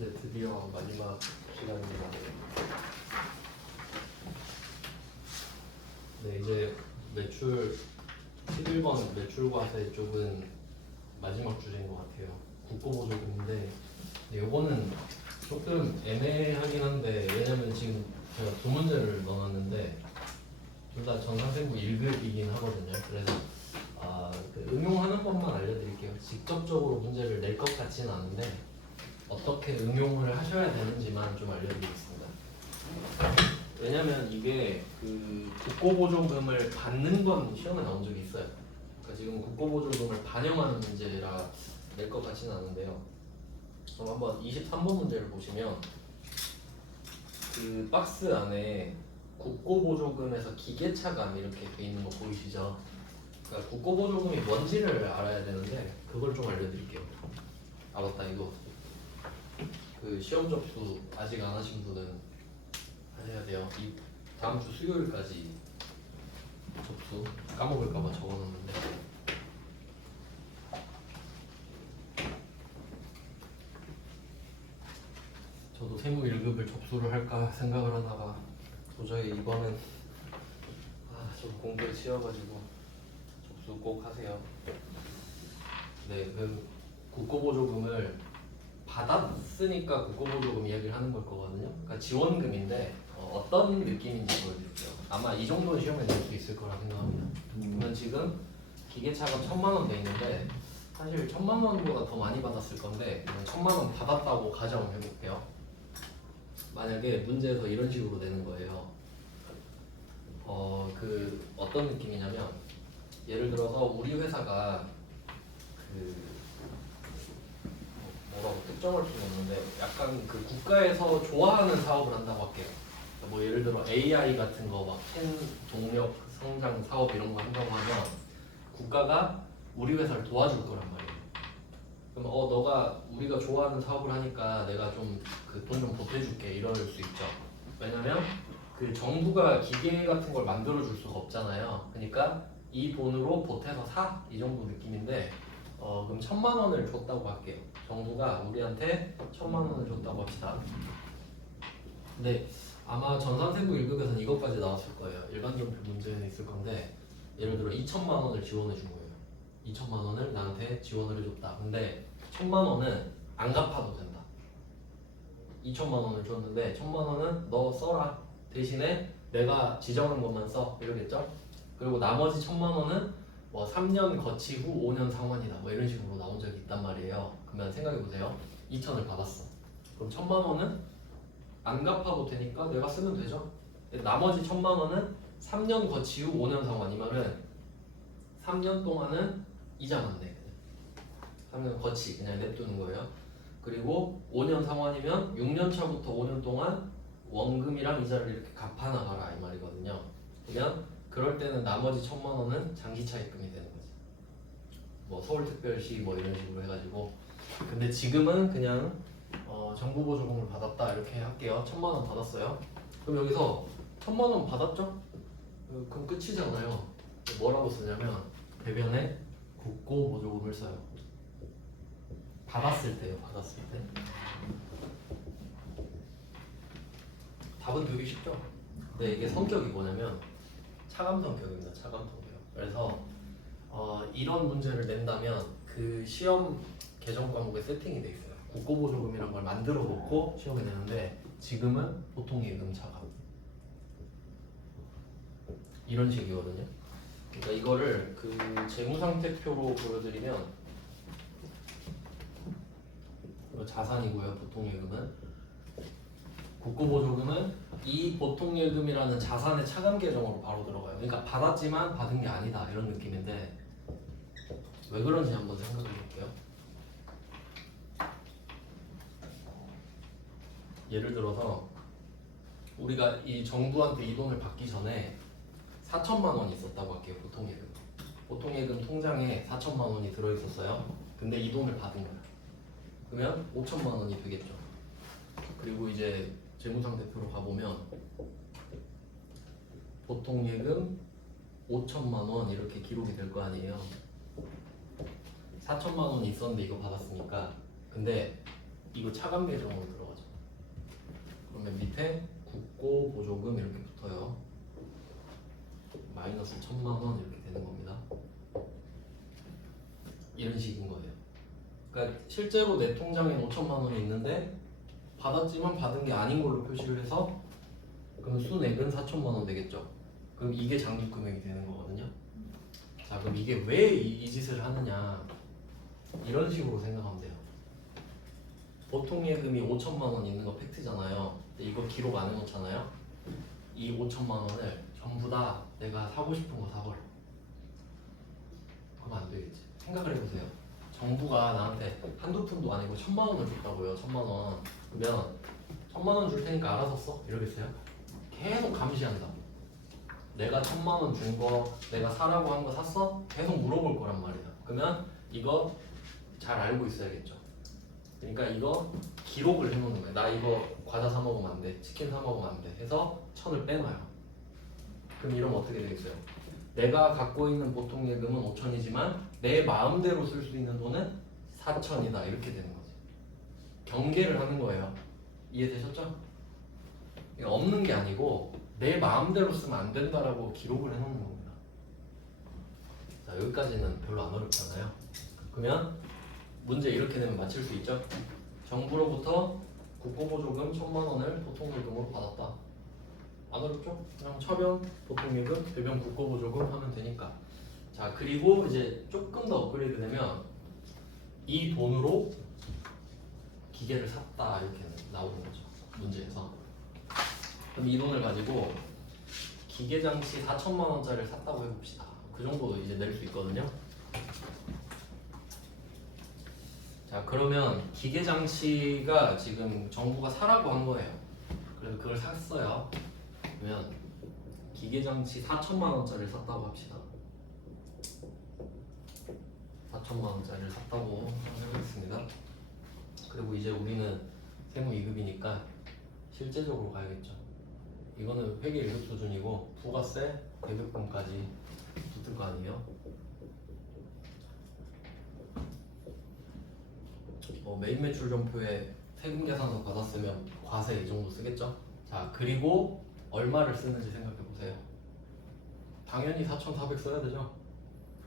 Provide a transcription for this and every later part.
네, 드디어 마지막 시간입니다. 네, 이제 매출 11번 매출 과세 쪽은 마지막 주제인 것 같아요. 국고보조금인데 요거는 조금 애매하긴 한데 왜냐면 지금 제가 두 문제를 넣어놨는데 둘 다 전산생부 1급이긴 하거든요. 그래서 그 응용하는 법만 알려드릴게요. 직접적으로 문제를 낼 것 같지는 않은데 어떻게 응용을 하셔야 되는지만 좀 알려드리겠습니다. 왜냐면 이게 그 국고보조금을 받는 건 시험에 나온 적이 있어요. 그러니까 지금 국고보조금을 반영하는 문제라 낼 것 같지는 않은데요. 그럼 한번 23번 문제를 보시면 그 박스 안에 국고보조금에서 기계차감 이렇게 돼 있는 거 보이시죠? 그러니까 국고보조금이 뭔지를 알아야 되는데 그걸 좀 알려드릴게요. 아 맞다, 이거 그 시험 접수 아직 안 하신 분은 하셔야 돼요. 이 다음 주 수요일까지 접수 까먹을까봐 적어놨는데 저도 세무 1급을 접수를 할까 생각을 하다가 도저히 이번엔 좀 공부에 치여가지고 접수 꼭 하세요. 네, 그 국고보조금을 받았으니까 국고보조금 이야기를 하는 걸 거거든요. 그러니까 지원금인데 어떤 느낌인지 보여드릴게요. 아마 이 정도는 시험에 낼 수 있을 거라 생각합니다. 그러면 지금 기계차감 1,000만 원 돼 있는데 사실 1,000만 원보다 더 많이 받았을 건데 1,000만 원 받았다고 가정을 해볼게요. 만약에 문제에서 이런 식으로 내는 거예요. 그 어떤 느낌이냐면 예를 들어서 우리 회사가 그 뭐라고 특정할 수는 없는데 약간 그 국가에서 좋아하는 사업을 한다고 할게요. 뭐 예를 들어 AI 같은 거 막 캔 동력 성장 사업 이런 거 한다고 하면 국가가 우리 회사를 도와줄 거란 말이에요. 그럼 너가 우리가 좋아하는 사업을 하니까 내가 좀 그 돈 좀 보태줄게 이럴 수 있죠. 왜냐면 그 정부가 기계 같은 걸 만들어 줄 수가 없잖아요. 그러니까 이 돈으로 보태서 사 이 정도 느낌인데 그럼 1,000만 원을 줬다고 할게요. 정부가 우리한테 1,000만 원을 줬다고 합시다. 근데 아마 전산세부 1급에서는 이것까지 나왔을 거예요. 일반적인 문제는 있을 건데 예를 들어 2,000만 원을 지원해 준 거예요. 2,000만 원을 나한테 지원을 해줬다. 근데 1,000만 원은 안 갚아도 된다. 2,000만 원을 줬는데 1,000만 원은 너 써라. 대신에 내가 지정한 것만 써. 이러겠죠? 그리고 나머지 1,000만 원은 뭐 3년 거치 후 5년 상환이다. 뭐 이런 식으로 나온 적이 있단 말이에요. 그러면 생각해 보세요. 2,000을 받았어. 그럼 1,000만 원은 안 갚아도 되니까 내가 쓰면 되죠. 나머지 1,000만 원은 3년 거치 후 5년 상환. 이 말은 3년 동안은 이자만 내. 3년 거치 그냥 냅두는 거예요. 그리고 5년 상환이면 6년 차부터 5년 동안 원금이랑 이자를 이렇게 갚아 나가라 이 말이거든요. 그냥 그럴 때는 나머지 1,000만 원은 장기 차입금이 되는 거지. 뭐 서울특별시 뭐 이런 식으로 해가지고. 근데 지금은 그냥 정부 보조금을 받았다 이렇게 할게요. 1,000만 원 받았어요. 그럼 여기서 1,000만 원 받았죠? 그럼 끝이잖아요. 뭐라고 쓰냐면 대변에 국고 보조금을 써요. 받았을 때요. 받았을 때. 답은 되게 쉽죠? 근데 이게 성격이 뭐냐면 차감 성격입니다. 차감 성격. 그래서 이런 문제를 낸다면 그 시험 개정 과목에 세팅이 돼 있어요. 국고보조금이란 걸 만들어 놓고 시험에 내는데 지금은 보통 예금 차감 이런 식이거든요. 그러니까 이거를 그 재무상태표로 보여드리면 이거 자산이고요. 보통 예금은 국고보조금은 이 보통예금이라는 자산의 차감 계정으로 바로 들어가요. 그러니까 받았지만 받은 게 아니다 이런 느낌인데 왜 그런지 한번 생각해 볼게요. 예를 들어서 우리가 이 정부한테 이 돈을 받기 전에 4천만 원이 있었다고 할게요. 보통예금. 보통예금 통장에 4천만 원이 들어있었어요. 근데 이 돈을 받은 거야. 그러면 5천만 원이 되겠죠. 그리고 이제 재무상태표로 가보면 보통예금 5천만 원 이렇게 기록이 될 거 아니에요. 4천만 원이 있었는데 이거 받았으니까. 근데 이거 차감 계정으로 들어가죠. 그러면 밑에 국고 보조금 이렇게 붙어요. 마이너스 1,000만 원 이렇게 되는 겁니다. 이런 식인 거예요. 그러니까 실제로 내 통장에 5천만 원이 있는데 받았지만 받은 게 아닌 걸로 표시를 해서 그럼 순액은 4천만 원 되겠죠. 그럼 이게 장기 금액이 되는 거거든요. 자, 그럼 이게 왜 이 짓을 하느냐, 이런 식으로 생각하면 돼요. 보통 예금이 5천만 원 있는 거 팩트잖아요. 근데 이거 기록 안 해놓잖아요. 이 5천만 원을 전부 다 내가 사고 싶은 거 사버려. 그러면 안 되겠지. 생각을 해보세요. 정부가 나한테 한두 푼도 아니고 1,000만 원을 줬다고요. 1,000만 원. 그러면 1,000만 원 줄 테니까 알아서 써. 이러겠어요? 계속 감시한다. 내가 1,000만 원 준 거, 내가 사라고 한 거 샀어? 계속 물어볼 거란 말이야. 그러면 이거 잘 알고 있어야겠죠. 그러니까 이거 기록을 해놓는 거야. 나 이거 과자 사 먹으면 안 돼, 치킨 사 먹으면 안 돼 해서 1,000을 빼놔요. 그럼 이러면 어떻게 되겠어요? 내가 갖고 있는 보통 예금은 5천이지만 내 마음대로 쓸 수 있는 돈은 4천이다, 이렇게 되는 거지. 경계를 하는 거예요. 이해되셨죠? 이거 없는 게 아니고 내 마음대로 쓰면 안 된다라고 기록을 해놓는 겁니다. 자, 여기까지는 별로 안 어렵잖아요. 그러면 문제 이렇게 되면 맞힐 수 있죠? 정부로부터 국고보조금 1,000만 원을 보통예금으로 받았다. 안 어렵죠? 그냥 처변 보통예금, 배변 국고보조금 하면 되니까. 자, 그리고 이제 조금 더 업그레이드 되면 이 돈으로 기계를 샀다, 이렇게 나오는 거죠, 문제에서. 그럼 이 돈을 가지고 기계장치 4천만 원짜리를 샀다고 해봅시다. 그 정도 이제 낼 수 있거든요. 자, 그러면 기계장치가 지금 정부가 사라고 한 거예요. 그래서 그걸 샀어요. 그러면 기계장치 4천만 원짜리를 샀다고 합시다. 4천만 원짜리를 샀다고 하겠습니다. 그리고 이제 우리는 세무 2급이니까 실제적으로 가야겠죠. 이거는 회계 1급 수준이고 부가세, 대표권까지 붙을 거 아니에요. 메인 매출 점포에 세금 계산서 받았으면 과세 이 정도 쓰겠죠. 자, 그리고 얼마를 쓰는지 생각해 보세요. 당연히 4,400 써야 되죠.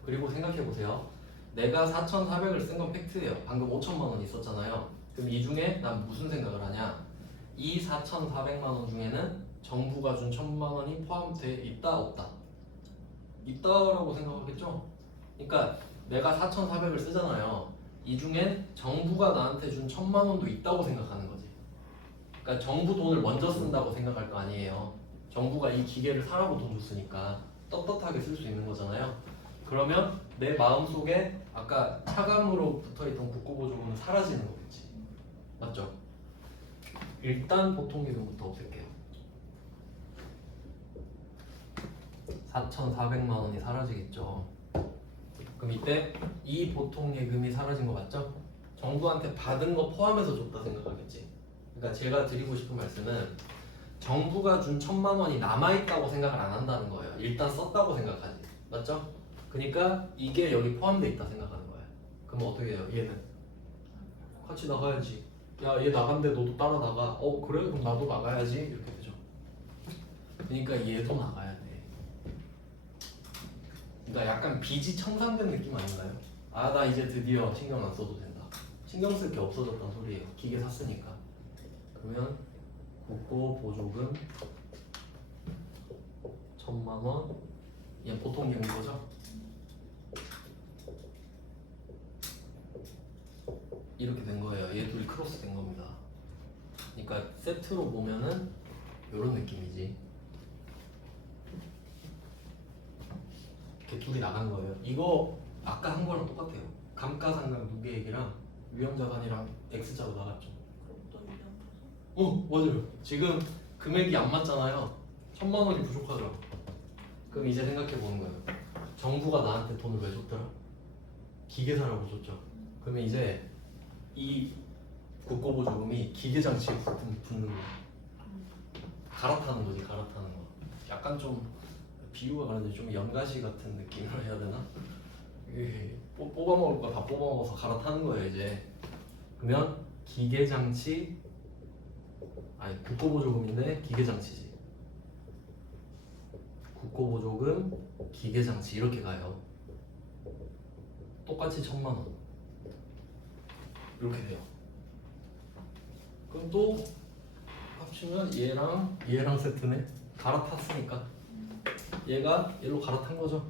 그리고 생각해 보세요. 내가 4,400을 쓴 건 팩트예요. 방금 5천만 원 있었잖아요. 그럼 이 중에 난 무슨 생각을 하냐? 이 4,400만 원 중에는 정부가 준 1,000만 원이 포함돼 있다, 없다? 있다라고 생각하겠죠? 그러니까 내가 4,400을 쓰잖아요. 이 중엔 정부가 나한테 준 1,000만 원도 있다고 생각하는 거지. 그러니까 정부 돈을 먼저 쓴다고 생각할 거 아니에요. 정부가 이 기계를 사라고 돈 줬으니까 떳떳하게 쓸 수 있는 거잖아요. 그러면 내 마음속에 아까 차감으로 붙어있던 국고보조금은 사라지는 거겠지. 맞죠? 일단 보통예금부터 없앨게요. 4,400만 원이 사라지겠죠. 그럼 이때 이 보통예금이 사라진 거 맞죠? 정부한테 받은 거 포함해서 줬다 생각하겠지. 그러니까 제가 드리고 싶은 말씀은 정부가 준 1,000만 원이 남아있다고 생각을 안 한다는 거예요. 일단 썼다고 생각하지. 맞죠? 그러니까 이게 여기 포함돼 있다 생각하는 거예요. 그럼 어떻게 해요? 얘는 같이 나가야지. 야, 얘 나간대, 너도 따라 나가. 그래? 그럼 나도 나가야지. 이렇게 되죠. 그러니까 얘도 나가야 돼. 그러니까 약간 빚이 청산된 느낌 아닌가요? 아, 나 이제 드디어 신경 안 써도 된다. 신경 쓸 게 없어졌단 소리예요. 기계 샀으니까. 그러면 국고 보조금 1,000만 원. 얘 보통 예금 거죠? 이렇게 된 거예요. 얘 둘이 크로스 된 겁니다. 그러니까 세트로 보면은 이런 느낌이지. 이렇게 둘이 나간 거예요. 이거 아까 한 거랑 똑같아요. 감가상각 누계액이랑 유형자산이랑 X자로 나갔죠. 맞아요. 지금 금액이 안 맞잖아요. 1,000만 원이 부족하죠. 그럼 이제 생각해 보는 거예요. 정부가 나한테 돈을 왜 줬더라? 기계 사라고 줬죠. 그러면 이제 이 국고보조금이 기계장치에 붙는 거야. 갈아타는 거지, 갈아타는 거. 약간 좀 비유가 그런데 좀 연가시 같은 느낌으로 해야 되나? 뽑아 먹을 거 다 뽑아 먹어서 갈아타는 거예요 이제. 그러면 기계장치 아니 국고보조금인데 기계장치지. 국고보조금 기계장치 이렇게 가요. 똑같이 1,000만 원 이렇게 돼요. 그럼 또 합치면 얘랑 세트네. 갈아탔으니까 얘가 얘로 갈아탄 거죠.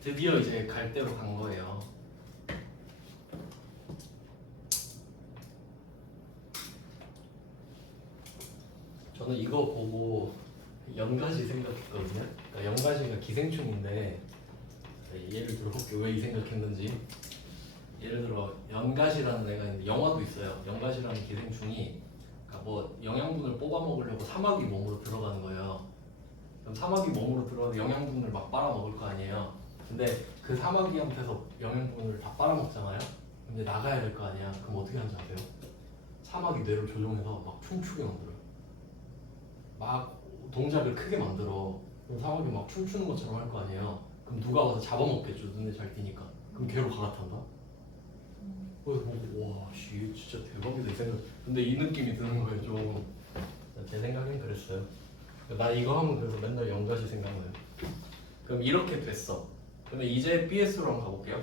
드디어 이제 갈 대로 간 거예요. 저는 이거 보고 연가시 생각했거든요. 그러니까 연가시가 기생충인데 예를 들어 왜 이 생각했는지. 예를 들어 연가시라는 애가 있는데 영화도 있어요. 연가시라는 기생충이 그러니까 뭐 영양분을 뽑아 먹으려고 사마귀 몸으로 들어가는 거예요. 그럼 사마귀 몸으로 들어가서 영양분을 막 빨아먹을 거 아니에요. 근데 그 사마귀한테서 영양분을 다 빨아먹잖아요. 근데 나가야 될 거 아니야. 그럼 어떻게 하는지 아세요? 사마귀 뇌를 조종해서 막 춤추게 만들어요. 막 동작을 크게 만들어. 그럼 사마귀 막 춤추는 것처럼 할 거 아니에요. 그럼 누가 와서 잡아먹겠죠. 눈에 잘 띄니까. 그럼 걔로 갈아탄다. 그래서 보고 와, 씨, 진짜 대박이다 이 생각. 근데 이 느낌이 드는 거예요 좀. 제 생각엔 그랬어요. 나 이거 하면 그래서 맨날 연가시 생각나요. 그럼 이렇게 됐어. 그러면 이제 BS로 한번 가볼게요.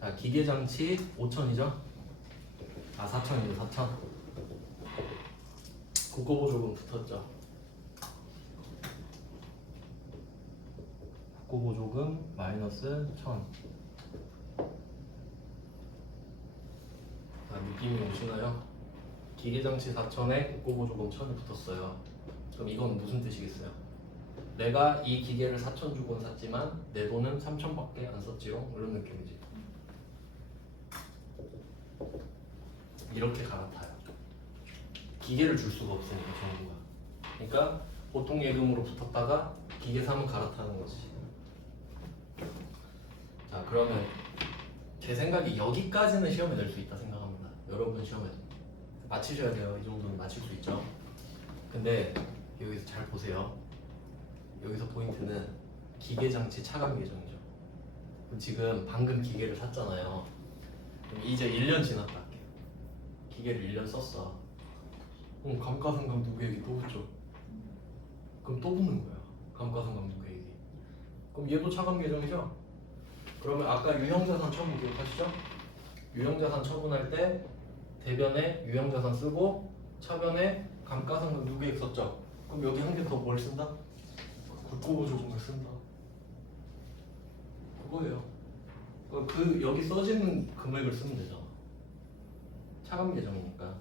자, 기계장치 5,000이죠? 아, 4,000이죠, 4,000. 국고보조금 붙었죠. 국고보조금 마이너스 1,000. 자, 느낌이 오시나요? 기계장치 4,000에 국고보조금 1,000이 붙었어요. 그럼 이건 무슨 뜻이겠어요? 내가 이 기계를 4,000 주고 샀지만 내 돈은 3,000밖에 안 썼지요? 이런 느낌이지. 이렇게 갈아타요. 기계를 줄 수가 없으니까 정부가. 그러니까 보통 예금으로 붙었다가 기계 사면 갈아타는 거지. 자, 그러면 제 생각에 여기까지는 시험에 낼 수 있다 생각합니다. 여러분 시험에 맞히셔야 돼요. 이 정도는 맞힐 수 있죠. 근데 여기서 잘 보세요. 여기서 포인트는 기계장치 차감 예정이죠. 지금 방금 기계를 샀잖아요. 그럼 이제 1년 지났다 할게요. 기계를 1년 썼어. 그럼 감가상각 누계액이 또 붙죠. 그럼 또 붙는 거야. 감가상각 누계액이. 그럼 얘도 차감 예정이죠. 그러면 아까 유형자산 처분 기억하시죠? 유형자산 처분할 때 대변에 유형자산 쓰고 차변에 감가상각 누계액 썼죠. 그럼 여기 한 개 더 뭘 쓴다? 국고보조금을 쓴다. 그거예요. 그 여기 써지는 금액을 쓰면 되잖아. 차감 예정이니까.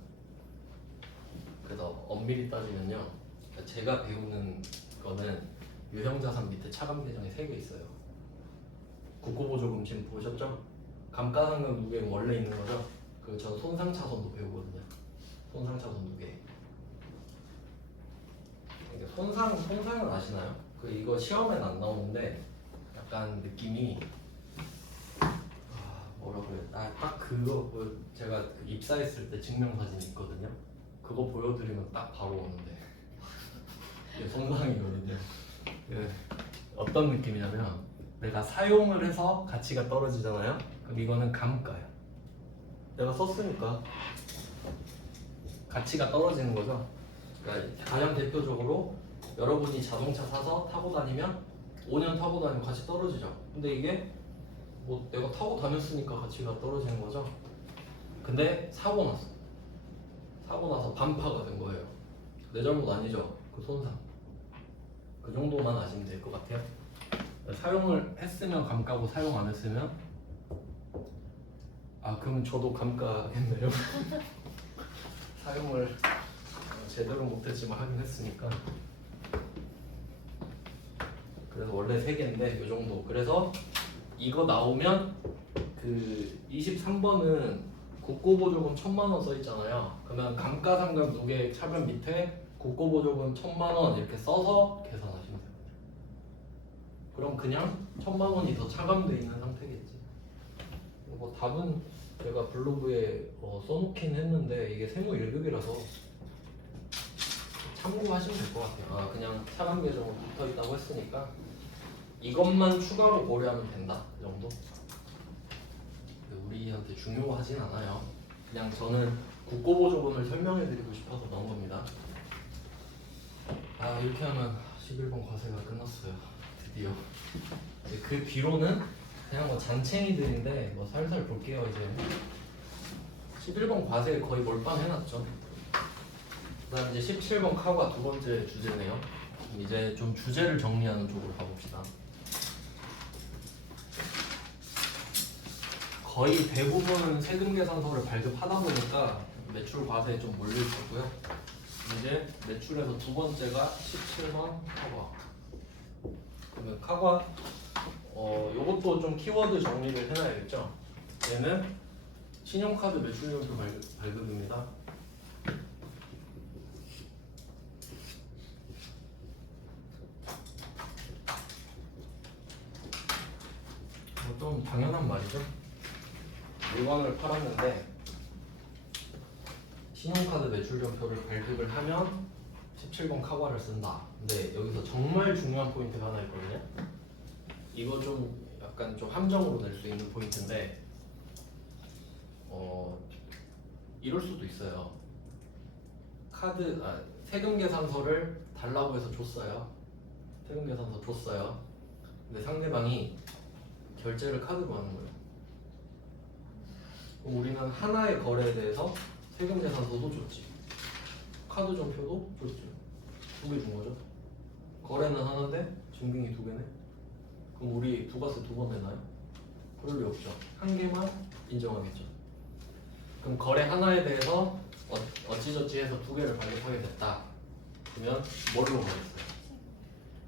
그래서 엄밀히 따지면요, 그러니까 제가 배우는 거는 유형자산 밑에 차감 예정이 3개 있어요. 국고보조금 지금 보셨죠? 감가상각 누계액 원래 있는 거죠? 그 전 손상차손도 배우거든요. 손상차손 누계액. 손상은 아시나요? 그 이거 시험엔 안 나오는데 약간 느낌이 뭐라고 해요? 딱 그거 제가 그 입사했을 때 증명사진 있거든요. 그거 보여드리면 딱 바로 오는데 이게 손상이거든요. 예. 어떤 느낌이냐면 내가 사용을 해서 가치가 떨어지잖아요. 그럼 이거는 감가야. 내가 썼으니까 가치가 떨어지는 거죠. 그러니까 가장 대표적으로 여러분이 자동차 사서 타고 다니면 5년 타고 다니면 가치 떨어지죠. 근데 이게 뭐 내가 타고 다녔으니까 가치가 떨어지는 거죠. 근데 사고 나서 반파가 된 거예요. 내 잘못 아니죠. 그 손상. 그 정도만 아시면 될 것 같아요. 사용을 했으면 감가고 사용 안 했으면 그러면 저도 감가겠네요. 사용을 제대로 못했지만 하긴 했으니까. 그래서 원래 3개인데 이 정도. 그래서 이거 나오면 그 23번은 국고보조금 1,000만 원 써 있잖아요. 그러면 감가상각 누계액 차변 밑에 국고보조금 1,000만 원 이렇게 써서 계산하시면 됩니다. 그럼 그냥 1,000만 원이 더 차감돼 있는 상태겠지. 뭐 답은 제가 블로그에 써놓긴 했는데 이게 세무 1급이라서 참고하시면 될 것 같아요. 그냥 차감 계정으로 붙어 있다고 했으니까 이것만 추가로 고려하면 된다. 그 정도. 우리 여러분들한테 중요하진 않아요. 그냥 저는 국고보조금을 설명해 드리고 싶어서 넣은 겁니다. 아, 이렇게 하면 11번 과세가 끝났어요. 드디어. 이제 그 뒤로는 그냥 뭐 잔챙이들인데 뭐 살살 볼게요. 이제 11번 과세 거의 몰빵 해놨죠. 그 다음 이제 17번 카가 두 번째 주제네요. 이제 좀 주제를 정리하는 쪽으로 가봅시다. 거의 대부분 세금 계산서를 발급하다 보니까 매출 과세에 좀 몰려 있었고요. 이제 매출에서 두 번째가 17번 카과. 그러면 카과 요것도 좀 키워드 정리를 해놔야겠죠. 얘는 신용카드 매출용표 발급입니다. 좀 당연한 말이죠. 물건을 팔았는데 신용카드 매출용표를 발급을 하면 17번 카과를 쓴다. 근데 여기서 정말 중요한 포인트가 하나 있거든요. 이거 좀 약간 좀 함정으로 낼 수 있는 포인트인데 이럴 수도 있어요. 세금 계산서를 달라고 해서 줬어요. 세금 계산서 줬어요. 근데 상대방이 결제를 카드로 하는 거예요. 그럼 우리는 하나의 거래에 대해서 세금 계산서도 줬지, 카드 전표도 줬죠. 두 개 준 거죠. 거래는 하나인데 증빙이 두 개네. 그럼 우리 부가세 두 번 내나요? 그럴 리 없죠. 한 개만 인정하겠죠. 그럼 거래 하나에 대해서 어찌저찌 해서 두 개를 발급하게 됐다. 그러면 뭘로 가겠어요?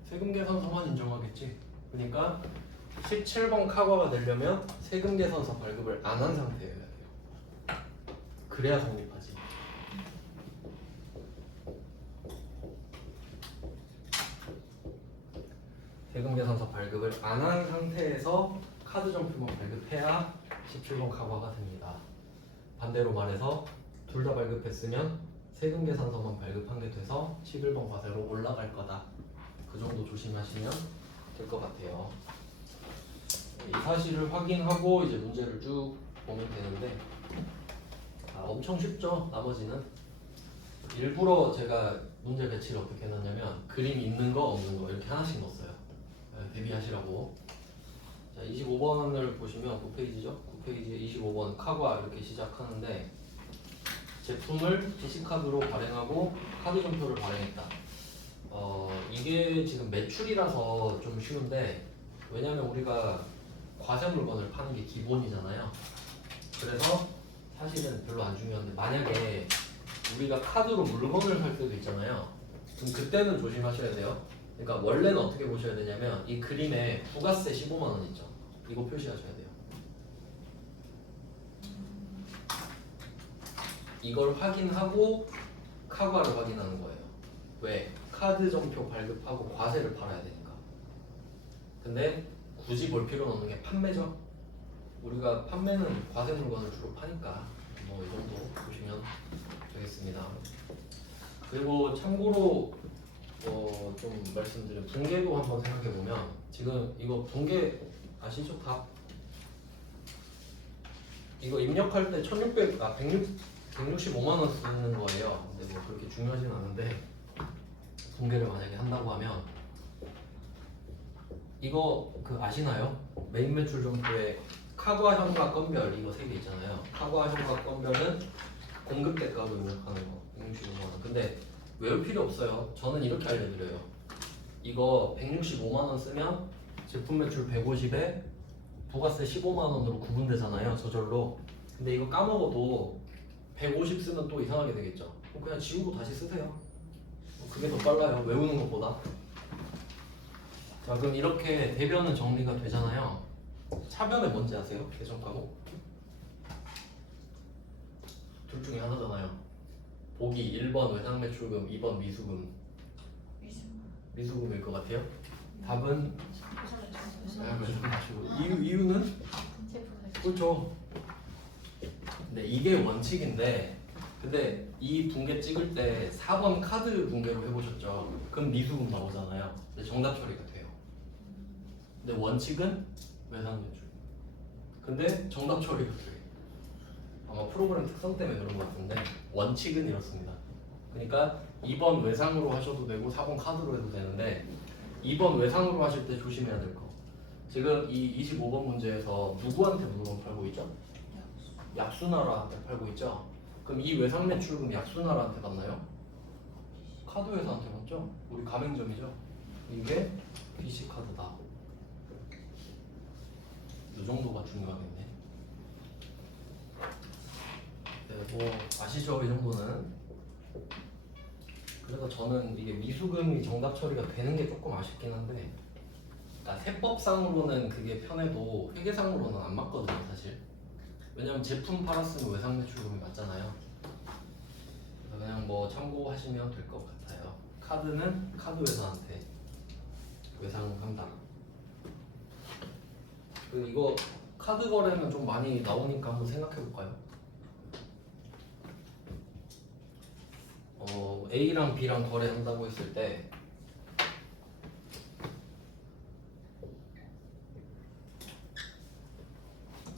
세금 계산서만 인정하겠지. 그러니까 17번 카과가 되려면 세금 계산서 발급을 안 한 상태여야 돼요. 그래야 성립하지. 세금 계산서 발급을 안 한 상태에서 카드 전표만 발급해야 17번 카과가 됩니다. 반대로 말해서 둘 다 발급했으면 세금 계산서만 발급한 게 돼서 11번 과세로 올라갈 거다. 그 정도 조심하시면 될 것 같아요. 이 사실을 확인하고 이제 문제를 쭉 보면 되는데 엄청 쉽죠. 나머지는 일부러 제가 문제 배치를 어떻게 해놨냐면 그림 있는 거 없는 거 이렇게 하나씩 넣었어요. 대비하시라고. 자, 25번을 보시면 9페이지죠. 9페이지에 25번 카과 이렇게 시작하는데 제품을 GC카드로 발행하고 카드 전표를 발행했다. 이게 지금 매출이라서 좀 쉬운데 왜냐면 우리가 과세 물건을 파는 게 기본이잖아요. 그래서 사실은 별로 안 중요한데 만약에 우리가 카드로 물건을 살 때도 있잖아요. 그럼 그때는 조심하셔야 돼요. 그러니까 원래는 어떻게 보셔야 되냐면 이 그림에 부가세 15만 원 있죠. 이거 표시하셔야 돼요. 이걸 확인하고 카과를 확인하는 거예요. 왜? 카드 전표 발급하고 과세를 팔아야 되니까. 근데 굳이 볼 필요는 없는 게 판매죠. 우리가 판매는 과세 물건을 주로 파니까 뭐 이 정도 보시면 되겠습니다. 그리고 참고로 좀 말씀드린 분계도 한번 생각해 보면 지금 이거 분계 아시죠? 다 이거 입력할 때 165만 원 쓰는 거예요. 근데 뭐 그렇게 중요하진 않은데 분계를 만약에 한다고 하면 이거 아시나요? 메인 매출 정도에 카과 현과 건별 이거 세 개 있잖아요. 카과 현과 건별은 공급 대가로 입력하는 거 165만 원. 근데 외울 필요 없어요. 저는 이렇게 알려드려요. 이거 165만 원 쓰면 제품 매출 150에 부가세 15만 원으로 구분되잖아요. 저절로. 근데 이거 까먹어도 150 쓰면 또 이상하게 되겠죠. 그냥 지우고 다시 쓰세요. 그게 더 빨라요. 외우는 것보다. 자, 그럼 이렇게 대변은 정리가 되잖아요. 차변은 뭔지 아세요? 계정 과목? 둘 중에 하나잖아요. 보기 1번 외상매출금, 2번 미수금. 미수금일 것 같아요? 답은? 이유는? 그렇죠. 근데 이게 원칙인데 근데 이 분계 찍을 때 4번 카드 분계로 해보셨죠? 그럼 미수금 나오잖아요. 근데 정답 처리가 돼요. 근데 원칙은 외상매출. 근데 정답 처리가 돼요. 아마 프로그램 특성 때문에 그런 것 같은데 원칙은 이렇습니다. 그러니까 2번 외상으로 하셔도 되고 4번 카드로 해도 되는데 2번 외상으로 하실 때 조심해야 될 거. 지금 이 25번 문제에서 누구한테 물건 팔고 있죠? 약수나라한테 팔고 있죠? 그럼 이 외상 매출금 약수나라한테 받나요? 카드 회사한테 받죠? 우리 가맹점이죠? 이게 BC카드다. 이 정도가 중요하겠네. 네, 뭐 아시죠? 이 정도는. 그래서 저는 이게 미수금이 정답 처리가 되는 게 조금 아쉽긴 한데, 그러니까 세법상으로는 그게 편해도 회계상으로는 안 맞거든요, 사실. 왜냐면 제품 팔았으면 외상 매출금이 맞잖아요. 그래서 그냥 뭐 참고하시면 될 것 같아요. 카드는 카드 회사한테 외상한다. 그 이거 카드 거래는 좀 많이 나오니까 한번 생각해 볼까요? A랑 B랑 거래한다고 했을 때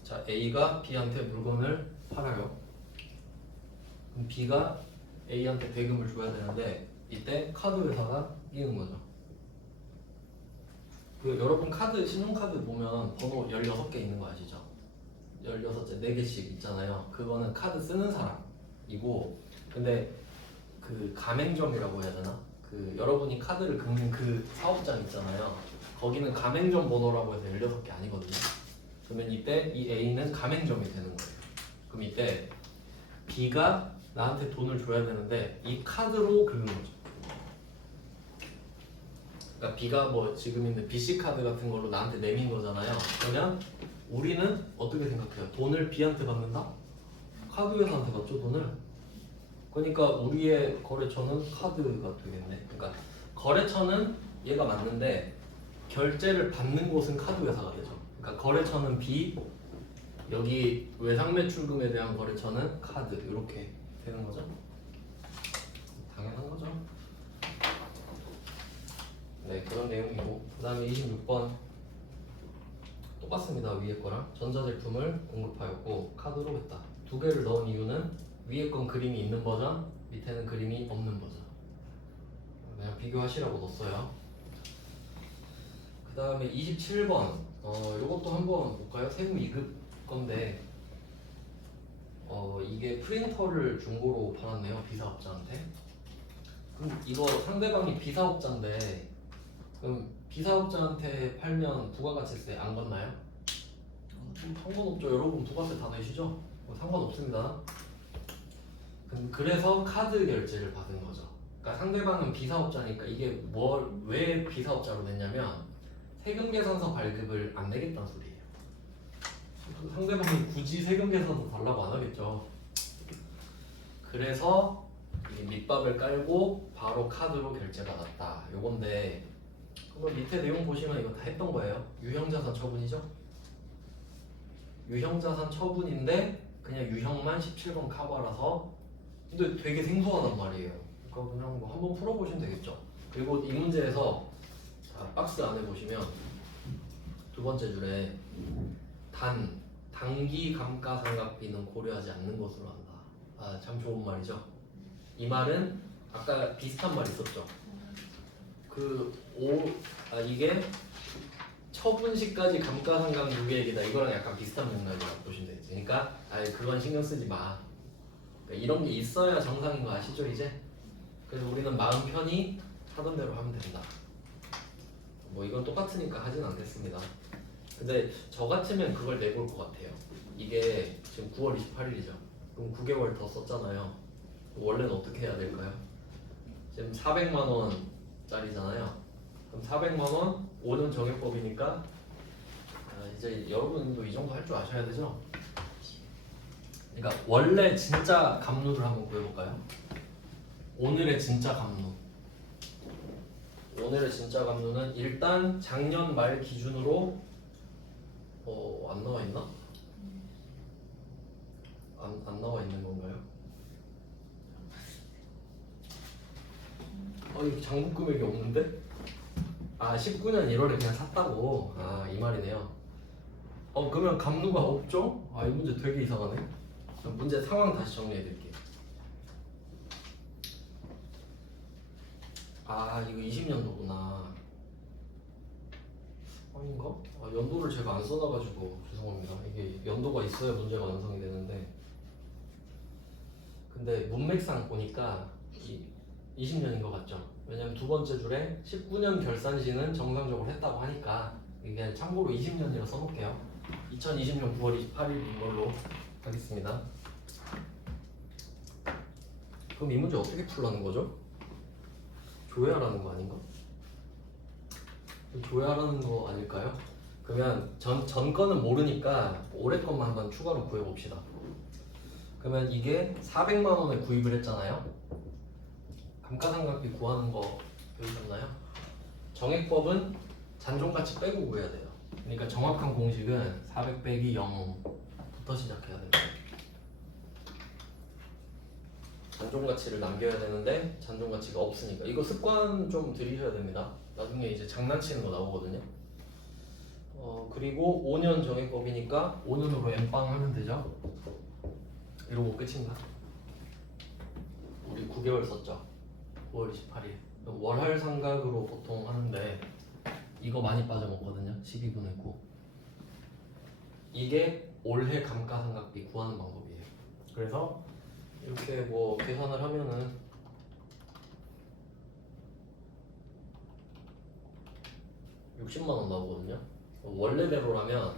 자, A가 B한테 물건을 팔아요. 그럼 B가 A한테 대금을 줘야 되는데 이때 카드 회사가 이기는 거죠. 그 여러분 카드 신용카드 보면 번호 16개 있는 거 아시죠? 16개 4개씩 있잖아요. 그거는 카드 쓰는 사람이고, 근데 그 가맹점이라고 해야 되나? 그 여러분이 카드를 긁는 그 사업장 있잖아요. 거기는 가맹점 번호라고 해서 16개 아니거든요. 그러면 이때 이 A는 가맹점이 되는 거예요. 그럼 이때 B가 나한테 돈을 줘야 되는데 이 카드로 긁는 거죠. 그러니까 B가 뭐 지금 있는 BC 카드 같은 걸로 나한테 내민 거잖아요. 그러면 우리는 어떻게 생각해요? 돈을 B한테 받는다? 카드 회사한테 받죠, 돈을. 그러니까 우리의 거래처는 카드가 되겠네. 그러니까 거래처는 얘가 맞는데 결제를 받는 곳은 카드 회사가 되죠. 그러니까 거래처는 B, 여기 외상 매출금에 대한 거래처는 카드, 이렇게 되는 거죠. 당연한 거죠. 네, 그런 내용이고, 그 다음에 26번 똑같습니다. 위에 거랑 전자제품을 공급하였고 카드로 했다. 두 개를 넣은 이유는 위에 건 그림이 있는 버전, 밑에는 그림이 없는 버전. 그냥 비교하시라고 넣었어요. 그 다음에 27번 이것도 한번 볼까요? 세금 2급 건데 이게 프린터를 중고로 팔았네요. B사업자한테. 그럼 이거 상대방이 B사업자인데 그럼 B사업자한테 팔면 부가가치세 안 걷나요? 상관없죠. 여러분 부가세 다 내시죠? 상관없습니다. 그래서 카드 결제를 받은 거죠. 그러니까 상대방은 B사업자니까 이게 왜 B사업자로 냈냐면 세금 계산서 발급을 안 내겠다는 소리예요. 상대방이 굳이 세금 계산서 달라고 안 하겠죠. 그래서 이 밑밥을 깔고 바로 카드로 결제받았다. 요건데 그럼 밑에 내용 보시면 이거 다 했던 거예요. 유형자산 처분이죠. 유형자산 처분인데 그냥 유형만 17번 카바라서 근데 되게 생소하단 말이에요. 그러니까 그냥 뭐 한번 풀어보시면 되겠죠. 그리고 이 문제에서 자, 박스 안에 보시면 두 번째 줄에 단기 감가상각비는 고려하지 않는 것으로 한다. 아, 참 좋은 말이죠. 이 말은 아까 비슷한 말 있었죠. 이게 처분 시까지 감가상각 무계획이다. 이거랑 약간 비슷한 맥락이라고 보시면 되겠지. 그러니까 그건 신경 쓰지 마. 그러니까 이런 게 있어야 정상인 거 아시죠 이제? 그래서 우리는 마음 편히 하던 대로 하면 된다. 뭐 이건 똑같으니까 하진 않겠습니다. 근데 저 같으면 그걸 내볼 것 같아요. 이게 지금 9월 28일이죠. 그럼 9개월 더 썼잖아요. 원래는 어떻게 해야 될까요? 지금 400만 원짜리잖아요. 그럼 400만 원 5년 정액법이니까 이제 여러분도 이 정도 할 줄 아셔야 되죠? 그러니까 원래 진짜 감누를 한번 구해볼까요? 오늘의 진짜 감누. 오늘의 진짜 감누는 일단 작년 말 기준으로 안 나와 있나? 안 나와 있는 건가요? 이거 장부 금액이 없는데? 19년 1월에 그냥 샀다고. 이 말이네요. 그러면 감누가 없죠? 이 문제 되게 이상하네. 그럼 문제 상황 다시 정리해 드릴게요. 아 이거 20년도구나. 아닌가? 아, 연도를 제가 안 써놔가지고 죄송합니다. 이게 연도가 있어야 문제가 완성이 되는데, 근데 문맥상 보니까 20년인 것 같죠? 왜냐면 두 번째 줄에 19년 결산시는 정상적으로 했다고 하니까 이게 참고로 20년이라 써놓을게요. 2020년 9월 28일인 걸로 하겠습니다. 그럼 이 문제 어떻게 풀라는 거죠? 조회하라는 거 아닌가? 조회하라는 거 아닐까요? 그러면 전 거는 모르니까 올해 것만 한번 추가로 구해봅시다. 그러면 이게 400만 원에 구입을 했잖아요. 감가상각비 구하는 거 배우셨나요? 정액법은 잔존가치 빼고 구해야 돼요. 그러니까 정확한 공식은 400 빼기 0부터 시작해야 돼요. 잔존가치를 남겨야 되는데 잔존가치가 없으니까 이거 습관 좀 들이셔야 됩니다. 나중에 이제 장난치는 거 나오거든요. 그리고 5년 정액법이니까 5년으로 N빵 하면 되죠. 이러고 끝인가? 우리 9개월 썼죠. 9월 28일. 월할 상각으로 보통 하는데 이거 많이 빠져먹거든요. 12분의 9. 이게 올해 감가상각비 구하는 방법이에요. 그래서 이렇게 뭐 계산을 하면은 60만 원 나오거든요. 원래대로라면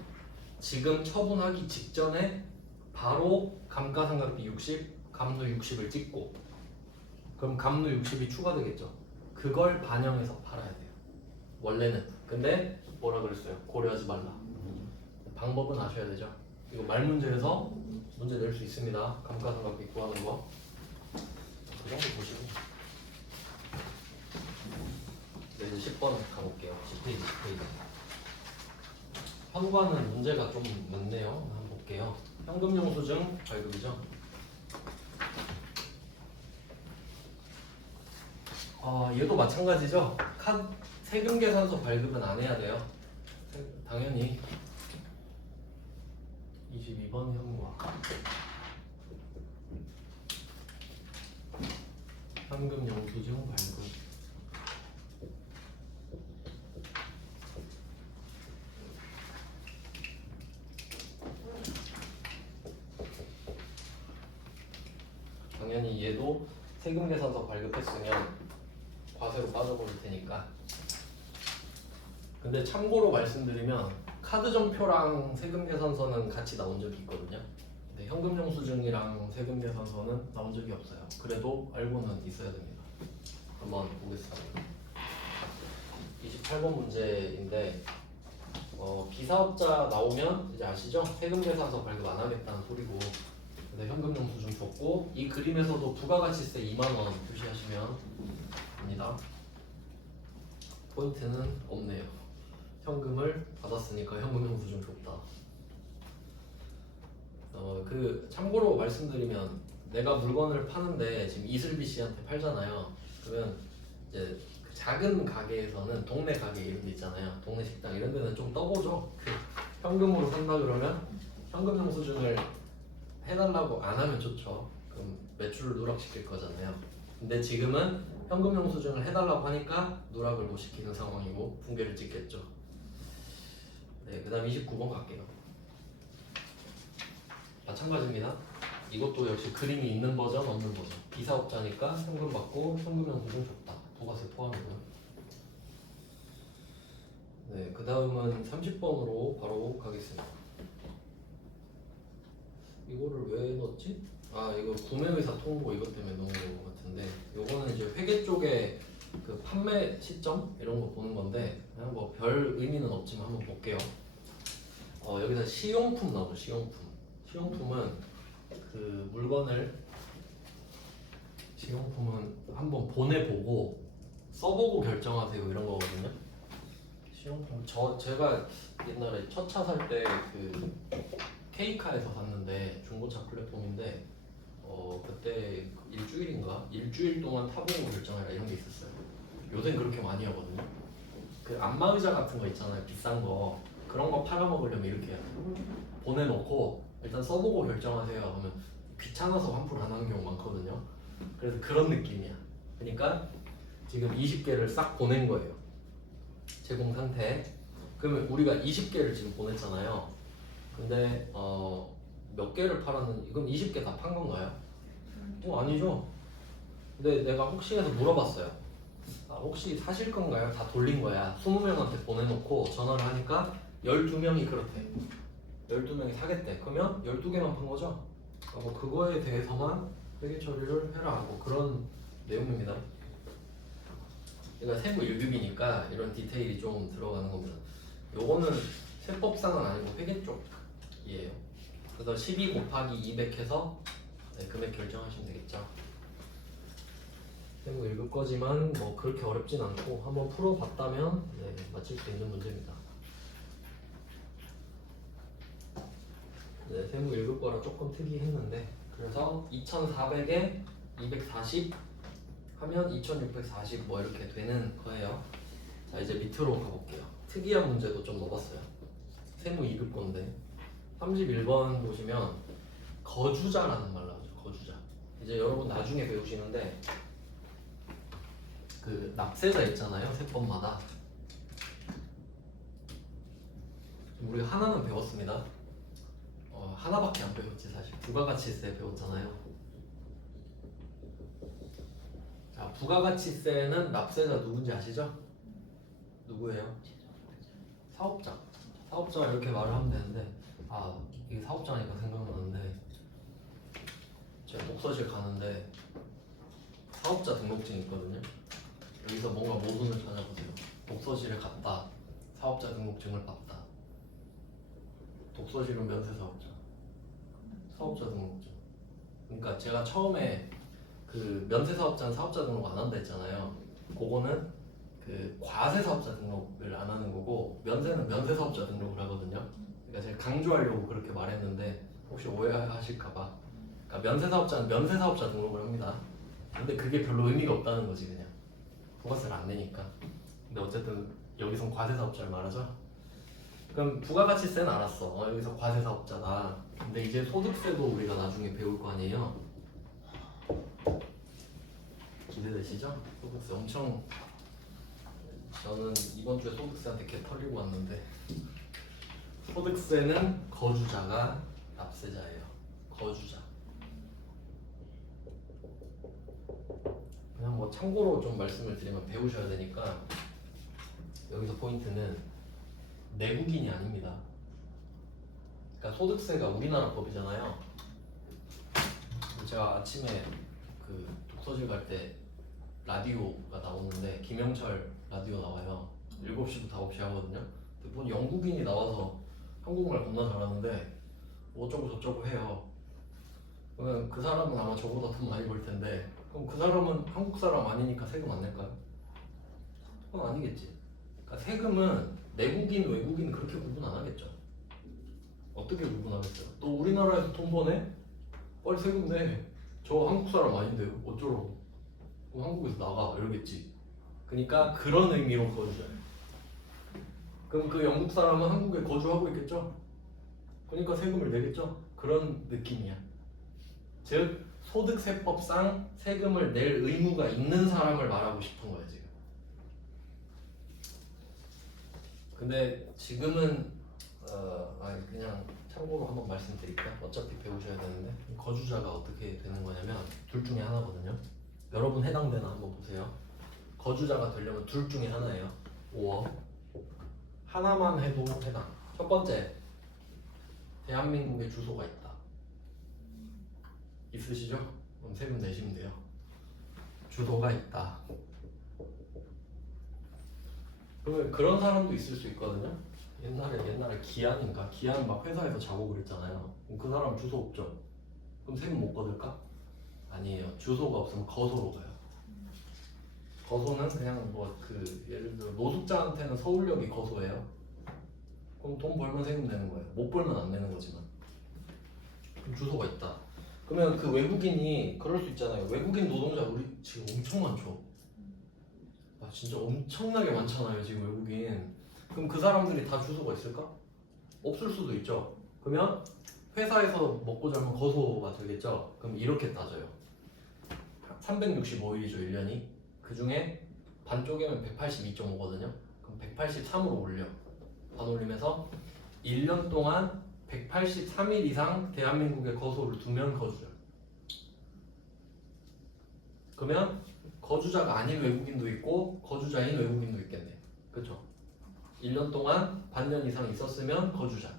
지금 처분하기 직전에 바로 감가상각비 60, 감노 60을 찍고, 그럼 감노 60이 추가되겠죠. 그걸 반영해서 팔아야 돼요. 원래는. 근데 뭐라 그랬어요? 고려하지 말라. 방법은 아셔야 되죠. 이거 말 문제에서 문제 낼 수 있습니다. 감가상각비 구하는 거. 그 정도 보시고. 네, 이제 10번 가볼게요. 10페이지, 10페이지. 현관은 문제가 좀 많네요. 한번 볼게요. 현금영수증 발급이죠. 얘도 마찬가지죠. 세금계산서 발급은 안 해야 돼요. 당연히 22번 현과 현금영수증 발급. 당연히 얘도 세금계산서 발급했으면 과세로 빠져버릴 테니까. 근데 참고로 말씀드리면 카드점표랑 세금계산서는 같이 나온 적이 있거든요. 근데 현금영수증이랑 세금계산서는 나온 적이 없어요. 그래도 알고는 있어야 됩니다. 한번 보겠습니다. 28번 문제인데 비사업자 나오면 이제 아시죠? 세금계산서 발급 안 하겠다는 소리고, 근데 현금영수증 줬고, 이 그림에서도 부가가치세 2만원 표시하시면 됩니다. 포인트는 없네요. 현금을 받았으니까 현금영수증 줬다. 참고로 말씀드리면, 내가 물건을 파는데 지금 이슬비 씨한테 팔잖아요. 그러면 이제 그 작은 가게에서는, 동네 가게 이런 데 있잖아요. 동네 식당 이런 데는 좀 떠보죠. 현금으로 산다 그러면 현금영수증을 해달라고 안 하면 좋죠. 그럼 매출을 누락시킬 거잖아요. 근데 지금은 현금영수증을 해달라고 하니까 누락을 못 시키는 상황이고 붕괴를 찍겠죠. 네, 그 다음 29번 갈게요. 마찬가지입니다. 이것도 역시 그림이 있는 버전, 없는 버전. 비사업자니까 현금 받고 현금영수증 줬다. 부가세 포함이고요. 네, 그 다음은 30번으로 바로 가겠습니다. 이거를 왜 넣었지? 이거 구매의사 통보 이것 때문에 넣은 것 같은데, 요거는 이제 회계 쪽에 그 판매 시점 이런 거 보는 건데 그냥 뭐 별 의미는 없지만 한번 볼게요. 여기서 시용품 나오죠. 시용품은 그 물건을, 시용품은 한번 보내보고 써보고 결정하세요 이런 거거든요. 시용품 제가 옛날에 첫 차 살 때 그 K카에서 샀는데, 중고차 플랫폼인데 그때 일주일 동안 타보고 결정해라 이런 게 있었어요. 요새는 그렇게 많이 하거든요. 그 안마의자 같은 거 있잖아요. 비싼 거. 그런 거 팔아먹으려면 이렇게 해야 돼요. 보내놓고 일단 써보고 결정하세요 하면 귀찮아서 환불 안 하는 경우 많거든요. 그래서 그런 느낌이야. 그러니까 지금 20개를 싹 보낸 거예요. 제공 상태. 그러면 우리가 20개를 지금 보냈잖아요. 근데 몇 개를 팔았는지 이건 20개 다 판 건가요? 아니죠. 근데 내가 혹시 해서 물어봤어요. 혹시 사실 건가요? 다 돌린 거야. 20명한테 보내놓고 전화를 하니까 12명이 그렇대. 12명이 사겠대. 그러면 12개만 판 거죠? 뭐 그거에 대해서만 회계 처리를 해라 하고 그런 내용입니다. 그러니까 세부 1급이니까 이런 디테일이 좀 들어가는 겁니다. 요거는 세법상은 아니고 회계 쪽이에요. 그래서 12 곱하기 200 해서 금액 결정하시면 되겠죠. 세부 1급 거지만 뭐 그렇게 어렵진 않고 한번 풀어봤다면 맞출 수 있는 문제입니다. 세무 1급 거라 조금 특이했는데 그래서 2400에 240 하면 2640 뭐 이렇게 되는 거예요. 자 이제 밑으로 가볼게요. 특이한 문제도 좀 넣어봤어요. 세무 2급 건데 31번 보시면 거주자라는 말 나오죠. 거주자. 이제 여러분 나중에 배우시는데 그 납세자 있잖아요. 세법마다 우리 하나는 배웠습니다. 하나밖에 안 배웠지 사실. 부가가치세 배웠잖아요. 자, 부가가치세는 납세자 누군지 아시죠? 누구예요? 사업자. 사업자 이렇게 말을 하면 되는데 이게 사업자니까 생각나는데 제가 독서실 가는데 사업자 등록증이 있거든요. 여기서 뭔가 모순을 찾아보세요. 독서실에 갔다. 사업자 등록증을 봤다. 독서실은 면세사업자. 사업자 등록증. 그러니까 제가 처음에 그 면세사업자는 사업자 등록 안 한다 했잖아요. 그거는 그 과세사업자 등록을 안 하는 거고 면세는 면세사업자 등록을 하거든요. 그러니까 제가 강조하려고 그렇게 말했는데 혹시 오해하실까봐. 그러니까 면세사업자는 면세사업자 등록을 합니다. 근데 그게 별로 의미가 없다는 거지 그냥. 부가세를 안 내니까. 근데 어쨌든 여기선 과세사업자를 말하죠. 그럼 부가가치세는 알았어. 여기서 과세사업자다. 근데 이제 소득세도 우리가 나중에 배울 거 아니에요. 기대되시죠? 소득세 엄청 저는 이번 주에 소득세한테 개 털리고 왔는데 소득세는 거주자가 납세자예요. 거주자. 그냥 뭐 참고로 좀 말씀을 드리면 배우셔야 되니까 여기서 포인트는 내국인이 아닙니다. 그러니까 소득세가 우리나라 법이잖아요. 제가 아침에 그 독서실 갈 때 라디오가 나오는데 김영철 라디오 나와요. 7시부터 9시 하거든요. 근데 본 영국인이 나와서 한국말 겁나 잘하는데 어쩌고 저쩌고 해요. 그러면 그 사람은 아마 저보다 돈 많이 벌 텐데 그럼 그 사람은 한국 사람 아니니까 세금 안 낼까요? 그건 아니겠지. 그러니까 세금은 내국인, 외국인 그렇게 구분 안 하겠죠. 어떻게 구분하겠어요? 너 우리나라에서 돈 버네? 빨리 세금 내. 저 한국 사람 아닌데요. 어쩌라고? 그럼 한국에서 나가 이러겠지. 그러니까 그런 의미로 거주자예요. 그럼 그 영국 사람은 한국에 거주하고 있겠죠? 그러니까 세금을 내겠죠? 그런 느낌이야. 즉 소득세법상 세금을 낼 의무가 있는 사람을 말하고 싶은 거예요 지금. 근데 지금은 그냥 참고로 한번 말씀드릴게요. 어차피 배우셔야 되는데 거주자가 어떻게 되는 거냐면 둘 중에 하나거든요. 여러분 해당되나 한번 보세요. 거주자가 되려면 둘 중에 하나예요. 5억 하나만 해도 해당. 첫 번째, 대한민국에 주소가 있다. 있으시죠? 그럼 세금 내시면 돼요. 주소가 있다. 그러면 그런 사람도 있을 수 있거든요. 옛날에 기한인가? 기한 막 회사에서 자고 그랬잖아요. 그럼 그 사람 주소 없죠? 그럼 세금 못 거둘까? 아니에요. 주소가 없으면 거소로 가요. 거소는 그냥 뭐 예를 들어 노숙자한테는 서울역이 거소예요. 그럼 돈 벌면 세금 내는 거예요. 못 벌면 안 내는 거지만. 그럼 주소가 있다. 그러면 그 외국인이 그럴 수 있잖아요. 외국인 노동자 우리 지금 엄청 많죠. 진짜 엄청나게 많잖아요 지금 외국인. 그럼 그 사람들이 다 주소가 있을까? 없을 수도 있죠. 그러면 회사에서 먹고 자면 거소가 되겠죠? 그럼 이렇게 따져요. 365일이죠, 1년이. 그 중에 반 쪼개면 182.5거든요. 그럼 183으로 올려. 반올림해서 1년 동안 183일 이상 대한민국에 거소를 두면 거주자. 그러면 거주자가 아닌 외국인도 있고 거주자인 외국인도 있겠네. 그렇죠? 1년 동안 반년 이상 있었으면 거주자.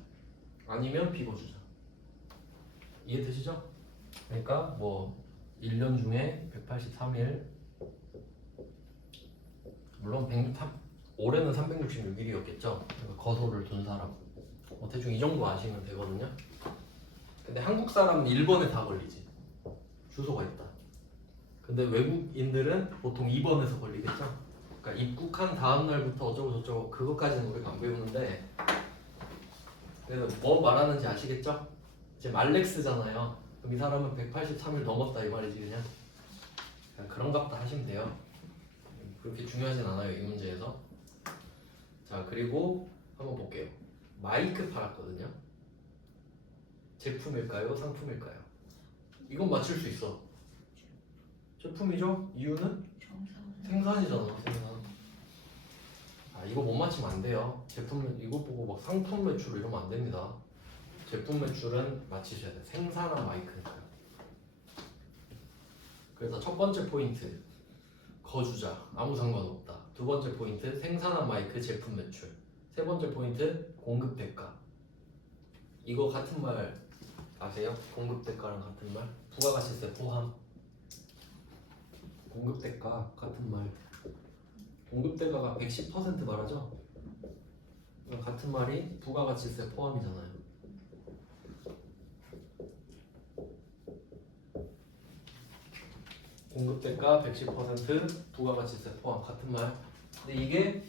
아니면 비거주자. 이해되시죠? 그러니까 뭐 1년 중에 183일 물론 올해는 366일이었겠죠. 거소를 둔 사람. 대충 이 정도 아시면 되거든요. 근데 한국 사람은 1번에 다 걸리지. 주소가 있다. 근데 외국인들은 보통 2번에서 걸리겠죠. 그러니까 입국한 다음 날부터 어쩌고 저쩌고 그것까지는 우리가 안 배우는데 그래서 뭐 말하는지 아시겠죠? 지금 알렉스잖아요. 그럼 이 사람은 183일 넘었다 이 말이지 그냥 그런갑다 하시면 돼요. 그렇게 중요하진 않아요 이 문제에서. 자 그리고 한번 볼게요. 마이크 팔았거든요. 제품일까요? 상품일까요? 이건 맞출 수 있어. 제품이죠? 이유는? 생산이잖아 생산. 아 이거 못 맞히면 안 돼요. 제품 이거 보고 막 상품 매출 이러면 안 됩니다. 제품 매출은 맞히셔야 돼. 생산한 마이크니까요. 그래서 첫 번째 포인트 거주자 아무 상관없다. 두 번째 포인트 생산한 마이크 제품 매출. 세 번째 포인트 공급 대가. 이거 같은 말 아세요? 공급 대가랑 같은 말? 부가가치세 포함. 공급 대가 같은 말. 공급 대가가 110% 말하죠? 같은 말이 부가가치세 포함이잖아요. 공급대가 110% 부가가치세 포함 같은 말. 근데 이게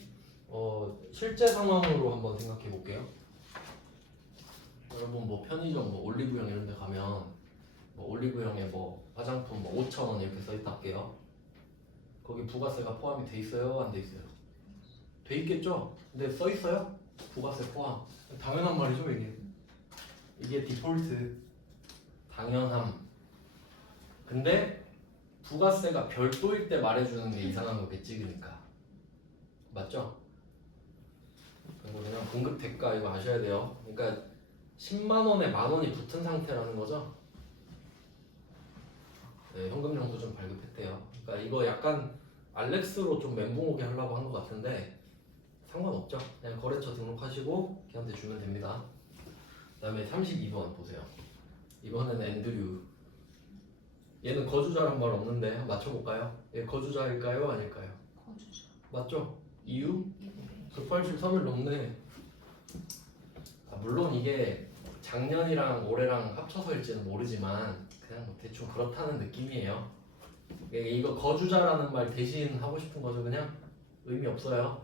실제 상황으로 한번 생각해 볼게요. 여러분 뭐 편의점 뭐 올리브영 이런 데 가면 뭐 올리브영에 뭐 화장품 뭐 5,000원 이렇게 써 있다 할게요. 거기 부가세가 포함이 돼 있어요? 안 돼 있어요? 돼 있겠죠? 근데 써 있어요? 부가세 포함. 당연한 말이죠 이게. 이게 디폴트. 당연함. 근데 부가세가 별도일 때 말해주는 게 이상한 거겠지 그러니까. 맞죠? 그리고 그냥 공급 대가 이거 아셔야 돼요. 그러니까 10만 원에 만 원이 붙은 상태라는 거죠. 네, 현금 영수증 발급했대요. 그러니까 이거 약간 알렉스로 좀 멘붕 오게 하려고 한 것 같은데 상관없죠. 그냥 거래처 등록하시고 걔한테 주면 됩니다. 그 다음에 32번 보세요. 이번에는 앤드류. 얘는 거주자란 말 없는데 맞춰볼까요? 얘 거주자일까요? 아닐까요? 거주자. 맞죠? 이유? 예. 183일 넘네. 물론 이게 작년이랑 올해랑 합쳐서일지는 모르지만 그냥 뭐 대충 그렇다는 느낌이에요. 이거 거주자라는 말 대신 하고 싶은 거죠. 그냥 의미 없어요.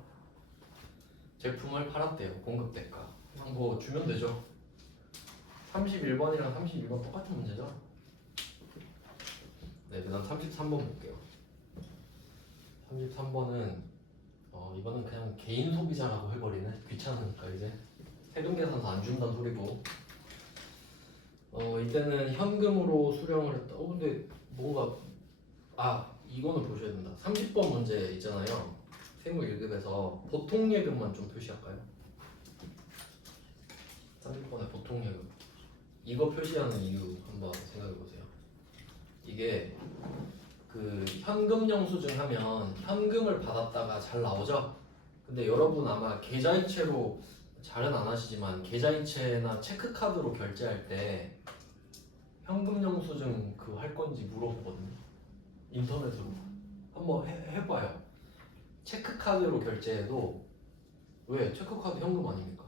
제품을 팔았대요. 공급 대가. 그냥 뭐 주면 되죠. 31번이랑 32번 똑같은 문제죠. 네, 그다음 33번 볼게요. 33번은 이거는 그냥 개인 소비자라고 해버리네. 귀찮으니까 이제 세금 계산서 안 준다는 소리고. 이때는 현금으로 수령을 했다. 근데 뭔가 이거는 보셔야 된다. 30번 문제 있잖아요. 세무 1급에서 보통 예금만 좀 표시할까요? 30번에 보통 예금. 이거 표시하는 이유 한번 생각해 보세요. 이게 그 현금 영수증 하면 현금을 받았다가 잘 나오죠? 근데 여러분 아마 계좌이체로 잘은 안 하시지만 계좌이체나 체크카드로 결제할 때 현금 영수증 그 할 건지 물어보거든요. 인터넷으로 한번 해봐요. 체크카드로 결제해도 왜? 체크카드 현금 아닙니까?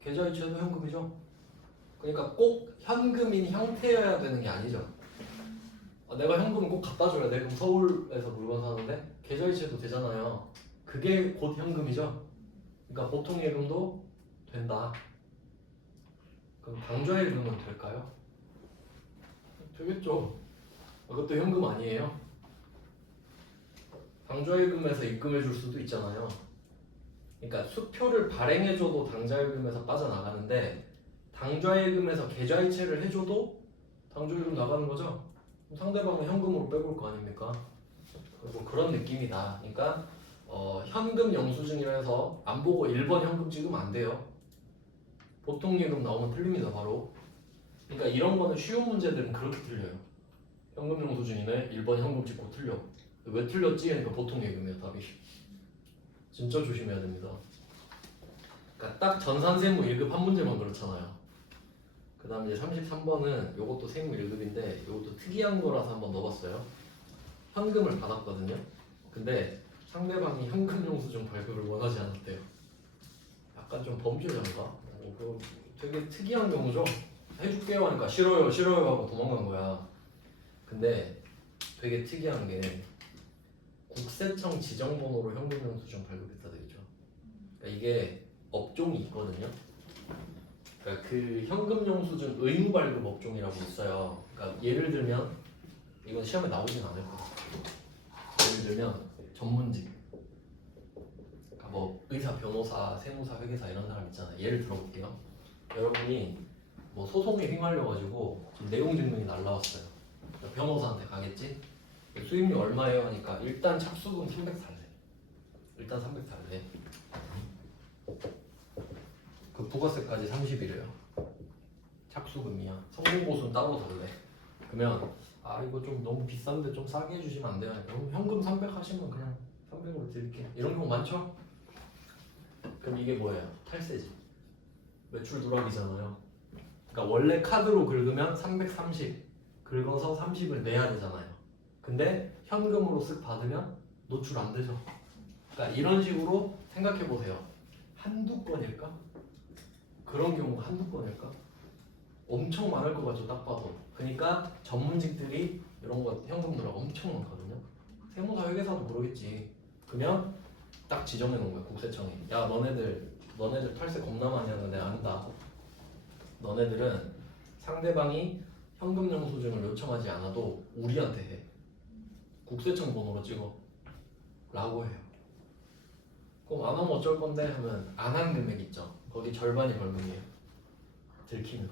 계좌이체도 현금이죠? 그러니까 꼭 현금인 형태여야 되는 게 아니죠. 내가 현금을 꼭 갖다 줘야 돼. 그럼 서울에서 물건 사는데 계좌이체도 되잖아요. 그게 곧 현금이죠. 그러니까 보통 예금도 된다. 그럼 방좌예금은 될까요? 되겠죠. 그것도 현금 아니에요. 방좌예금에서 입금해 줄 수도 있잖아요. 그러니까 수표를 발행해줘도 당좌예금에서 빠져나가는데 당좌예금에서 계좌이체를 해줘도 당좌예금 나가는 거죠. 그럼 상대방은 현금으로 빼볼 거 아닙니까? 그리고 그런 느낌이다. 그러니까 현금 영수증이라 해서 안 보고 1번 현금 찍으면 안 돼요. 보통 예금 나오면 틀립니다. 바로. 그러니까 이런 거는 쉬운 문제들은 그렇게 틀려요. 현금 영수증이네 1번 현금 찍고 틀려. 왜 틀렸지? 그러니까 보통 예금이에요. 답이. 진짜 조심해야 됩니다. 그러니까 딱 전산세무 1급 한 문제만 그렇잖아요. 그 다음 이제 33번은 요것도 세무 1급인데 요것도 특이한 거라서 한번 넣어봤어요. 현금을 받았거든요. 근데 상대방이 현금 영수증 발급을 원하지 않았대요. 약간 좀 범죄자인가? 그거 되게 특이한 경우죠. 해줄게요 하니까 싫어요 싫어요 하고 도망간 거야. 근데 되게 특이한 게 국세청 지정번호로 현금 영수증 발급했다 되겠죠. 그러니까 이게 업종이 있거든요. 그러니까 그 현금 영수증 의무 발급 업종이라고 있어요. 그러니까 예를 들면 이건 시험에 나오진 않을 거예요. 예를 들면 전문직, 그러니까 뭐 의사, 변호사, 세무사, 회계사 이런 사람 있잖아요. 예를 들어볼게요. 여러분이 뭐 소송에 휘말려가지고 지금 내용 증명이 날라왔어요. 그러니까 변호사한테 가겠지? 수임료 얼마예요? 하니까 일단 착수금 300살래. 일단 300살래. 그 부가세까지 30이래요. 착수금이야. 성공보수는 따로 달래. 그러면 아 이거 좀 너무 비싼데 좀 싸게 해주시면 안 돼요? 그럼 현금 300 하시면 그냥 300으로 드릴게. 이런 경우 많죠? 그럼 이게 뭐예요? 탈세지. 매출 누락이잖아요. 그러니까 원래 카드로 긁으면 330 긁어서 30을 내야 되잖아요. 근데 현금으로 쓱 받으면 노출 안 되죠. 그러니까 이런 식으로 생각해 보세요. 한두 건일까? 그런 경우가 한두 건일까? 엄청 많을 것 같죠, 딱 봐도. 그러니까 전문직들이 이런 거 현금 누락 엄청 많거든요. 세무사 회계사도 모르겠지. 그러면 딱 지정해 놓은 거야, 국세청이. 야 너네들 탈세 겁나 많이 하는데 안다. 너네들은 상대방이 현금 영수증을 요청하지 않아도 우리한테 해. 국세청 번호로 찍어 라고 해요. 그럼 안 하면 어쩔 건데 하면 안 한 금액 있죠. 거기 절반이 벌금이에요. 들키면.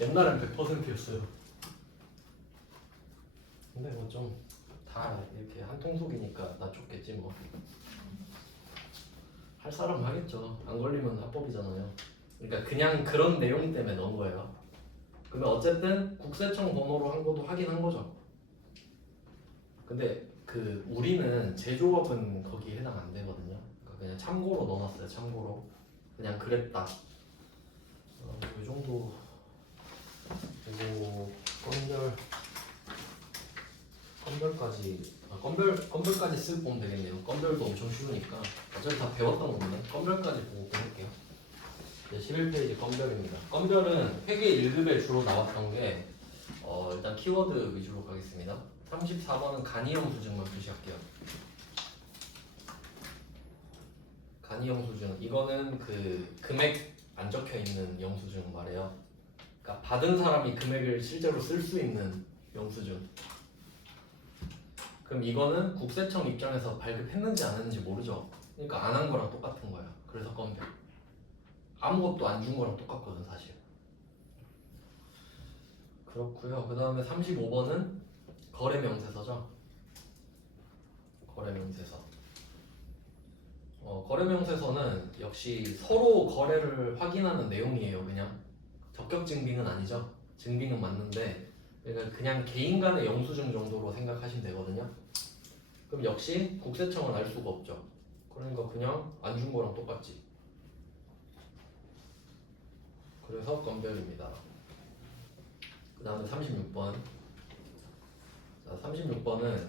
옛날엔 100%였어요. 근데 뭐 좀 다 이렇게 한통속이니까 나 쫓겠지 뭐. 할 사람 하겠죠. 안 걸리면 합법이잖아요. 그러니까 그냥 그런 내용 때문에 넣은 거예요. 그러면 어쨌든 국세청 번호로 한 것도 하긴 한 거죠. 근데 그 우리는 제조업은 거기에 해당 안 되거든요. 그러니까 그냥 참고로 넣어놨어요. 참고로 그냥 그랬다. 이 정도. 그리고 건별까지 쓰고 보면 되겠네요. 건별도 엄청 쉬우니까 어차피 다 배웠던 건데 건별까지 보고 보낼게요. 11페이지 건별입니다. 건별은 회계 1급에 주로 나왔던 게 일단 키워드 위주로 가겠습니다. 34번은 간이 영수증만 표시할게요. 간이 영수증 이거는 그 금액 안 적혀 있는 영수증 말이에요. 그러니까 받은 사람이 금액을 실제로 쓸 수 있는 영수증. 그럼 이거는 국세청 입장에서 발급했는지 안 했는지 모르죠. 그러니까 안 한 거랑 똑같은 거야. 그래서 건별. 아무것도 안 준 거랑 똑같거든 사실. 그렇고요. 그 다음에 35번은 거래명세서죠. 거래명세서. 거래명세서는 역시 서로 거래를 확인하는 내용이에요. 그냥 적격 증빙은 아니죠. 증빙은 맞는데 그러니까 그냥 개인 간의 영수증 정도로 생각하시면 되거든요. 그럼 역시 국세청은 알 수가 없죠. 그러니까 그냥 안 준 거랑 똑같지. 그래서 건별입니다. 그 다음에 36번. 자, 36번은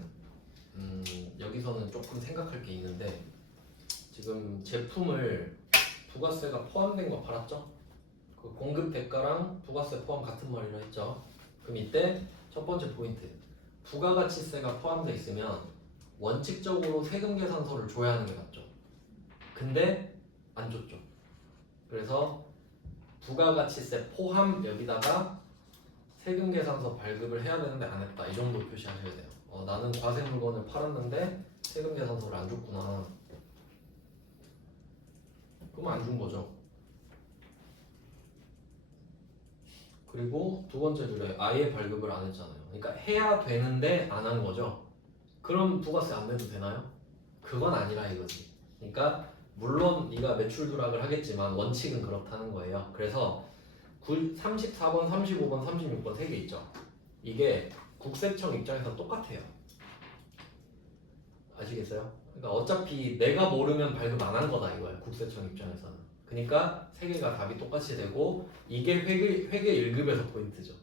여기서는 조금 생각할 게 있는데 지금 제품을 부가세가 포함된 거 팔았죠? 그 공급 대가랑 부가세 포함 같은 말이라 했죠. 그럼 이때 첫 번째 포인트. 부가가치세가 포함되어 있으면 원칙적으로 세금 계산서를 줘야 하는 게 맞죠. 근데 안 줬죠. 그래서 부가가치세 포함 여기다가 세금 계산서 발급을 해야 되는데 안 했다. 이 정도 표시하셔야 돼요. 나는 과세 물건을 팔았는데 세금 계산서를 안 줬구나. 그럼 안 준 거죠. 그리고 두 번째 줄에 아예 발급을 안 했잖아요. 그러니까 해야 되는데 안 한 거죠. 그럼 부가세 안 내도 되나요? 그건 아니라 이거지. 그러니까 물론 네가 매출 누락을 하겠지만 원칙은 그렇다는 거예요. 그래서 34번, 35번, 36번 세 개 있죠. 이게 국세청 입장에서 똑같아요. 아시겠어요? 그러니까 어차피 내가 모르면 발급 안 한 거다 이거예요. 국세청 입장에서는. 그러니까 세 개가 답이 똑같이 되고 이게 회계 1급에서 포인트죠.